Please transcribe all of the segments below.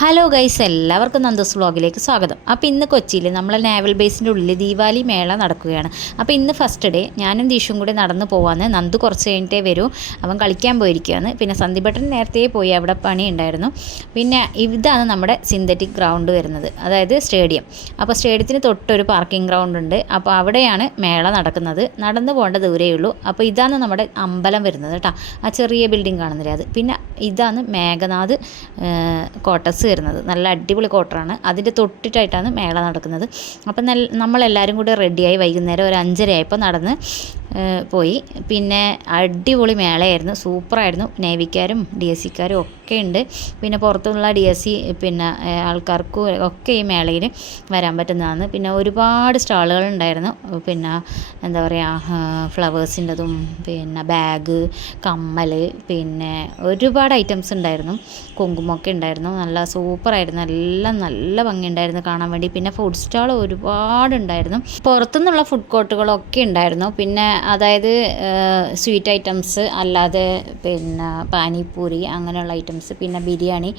Hello guys, എല്ലാവർക്കും നന്ദൂസ് വ്ളോഗിലേക്ക് സ്വാഗതം. അപ്പോൾ ഇന്ന് കൊച്ചിയിൽ നമ്മളെ നാവൽ ബേസിൻ്റെ ഉള്ളിൽ ദീപാവലി മേള നടക്കുകയാണ്. അപ്പോൾ ഇന്ന് ഫസ്റ്റ് ഡേ ഞാനും ദീഷും കൂടി നടന്നു പോകാമെന്ന്. നന്ദു കുറച്ച് കഴിഞ്ഞിട്ടേ വരൂ, അവൻ കളിക്കാൻ പോയിരിക്കുകയാണ്. പിന്നെ സന്ദീപേട്ടൻ നേരത്തെ പോയി, അവിടെ പണി ഉണ്ടായിരുന്നു. പിന്നെ ഇതാണ് നമ്മുടെ സിന്തറ്റിക് ഗ്രൗണ്ട് വരുന്നത്, അതായത് സ്റ്റേഡിയം. അപ്പോൾ സ്റ്റേഡിയത്തിന് തൊട്ടൊരു പാർക്കിംഗ് ഗ്രൗണ്ട് ഉണ്ട്. അപ്പോൾ അവിടെയാണ് മേള നടക്കുന്നത്. നടന്നു പോകേണ്ട ദൂരേ ഉള്ളൂ. അപ്പോൾ ഇതാണ് നമ്മുടെ അമ്പലം വരുന്നത് കേട്ടോ, ആ ചെറിയ ബിൽഡിംഗ് കാണുന്നില്ല അത്. പിന്നെ ഇതാണ് മേഘനാഥ് കോട്ടസ് വരുന്നത്. നല്ല അടിപൊളി കോട്ടറാണ്. അതിൻ്റെ തൊട്ടിട്ടായിട്ടാണ് മേള നടക്കുന്നത്. അപ്പം നമ്മളെല്ലാവരും കൂടി റെഡിയായി വൈകുന്നേരം ഒരു 5:30 ആയപ്പോൾ നടന്ന് പോയി. പിന്നെ അടിപൊളി മേളയായിരുന്നു, സൂപ്പറായിരുന്നു. നേവിക്കാരും DSCക്കാരും ഒക്കെ ഉണ്ട്. പിന്നെ പുറത്തുനിന്നുള്ള DSC പിന്നെ ആൾക്കാർക്കും ഒക്കെ ഈ മേളയിൽ വരാൻ പറ്റുന്നതാണ്. പിന്നെ ഒരുപാട് സ്റ്റാളുകളുണ്ടായിരുന്നു. പിന്നെ എന്താ പറയുക, ഫ്ലവേഴ്സിൻ്റെതും പിന്നെ ബാഗ്, കമ്മൽ, പിന്നെ ഒരുപാട് ഐറ്റംസ് ഉണ്ടായിരുന്നു. കുങ്കുമൊക്കെ ഉണ്ടായിരുന്നു. നല്ല സൂപ്പറായിരുന്നു. എല്ലാം നല്ല ഭംഗിയുണ്ടായിരുന്നു കാണാൻ വേണ്ടി. പിന്നെ ഫുഡ് സ്റ്റാൾ ഒരുപാടുണ്ടായിരുന്നു. പുറത്തുനിന്നുള്ള ഫുഡ് കോർട്ടുകളൊക്കെ ഉണ്ടായിരുന്നു. പിന്നെ അതായത് സ്വീറ്റ് ഐറ്റംസ് അല്ലാതെ പിന്നെ പാനിപ്പൂരി അങ്ങനെയുള്ള ഐറ്റംസ്, പിന്നെ ബിരിയാണി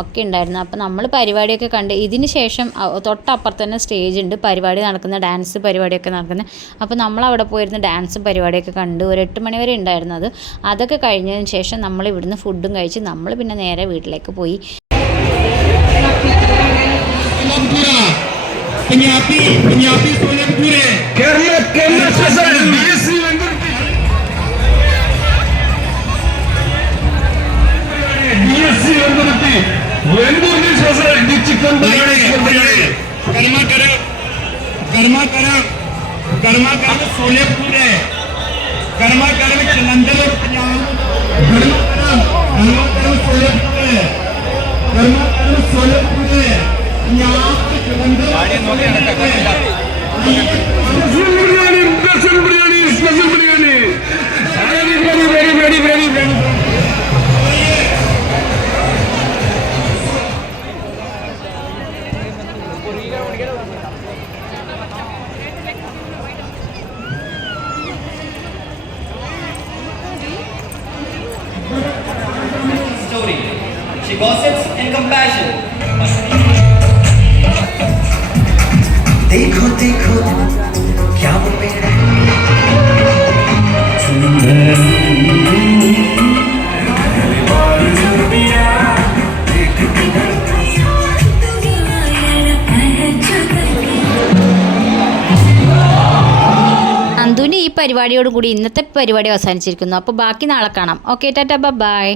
ഒക്കെ ഉണ്ടായിരുന്നു. അപ്പോൾ നമ്മൾ പരിപാടിയൊക്കെ കണ്ട് ഇതിന് ശേഷം തൊട്ടപ്പുറത്ത് തന്നെ സ്റ്റേജ് ഉണ്ട്, പരിപാടി നടക്കുന്ന, ഡാൻസ് പരിപാടിയൊക്കെ നടക്കുന്നത്. അപ്പോൾ നമ്മളവിടെ പോയിരുന്ന ഡാൻസും പരിപാടിയൊക്കെ കണ്ട് ഒരു 8 മണി വരെ ഉണ്ടായിരുന്നത്. അതൊക്കെ കഴിഞ്ഞതിന് ശേഷം നമ്മൾ ഇവിടുന്ന് ഫുഡും കഴിച്ച് നമ്മൾ പിന്നെ നേരെ വീട്ടിലേക്ക് പോയി. Penyapi Solan Pure Kerala Sasar DSC Vendurti Vendurti Sasar di chicken biryani Karma Karam Solan Pure Karma Karam Chalandar Karma Karam Solan Pure Karma Karam Solan Pure Story. She gossips and compassion. देखो देखो क्या वो मेरा നന്ദുവിന് ഈ പരിപാടിയോടുകൂടി ഇന്നത്തെ പരിപാടി അവസാനിച്ചിരിക്കുന്നു. അപ്പോൾ ബാക്കി നാളെ കാണാം. Okay, tata, by.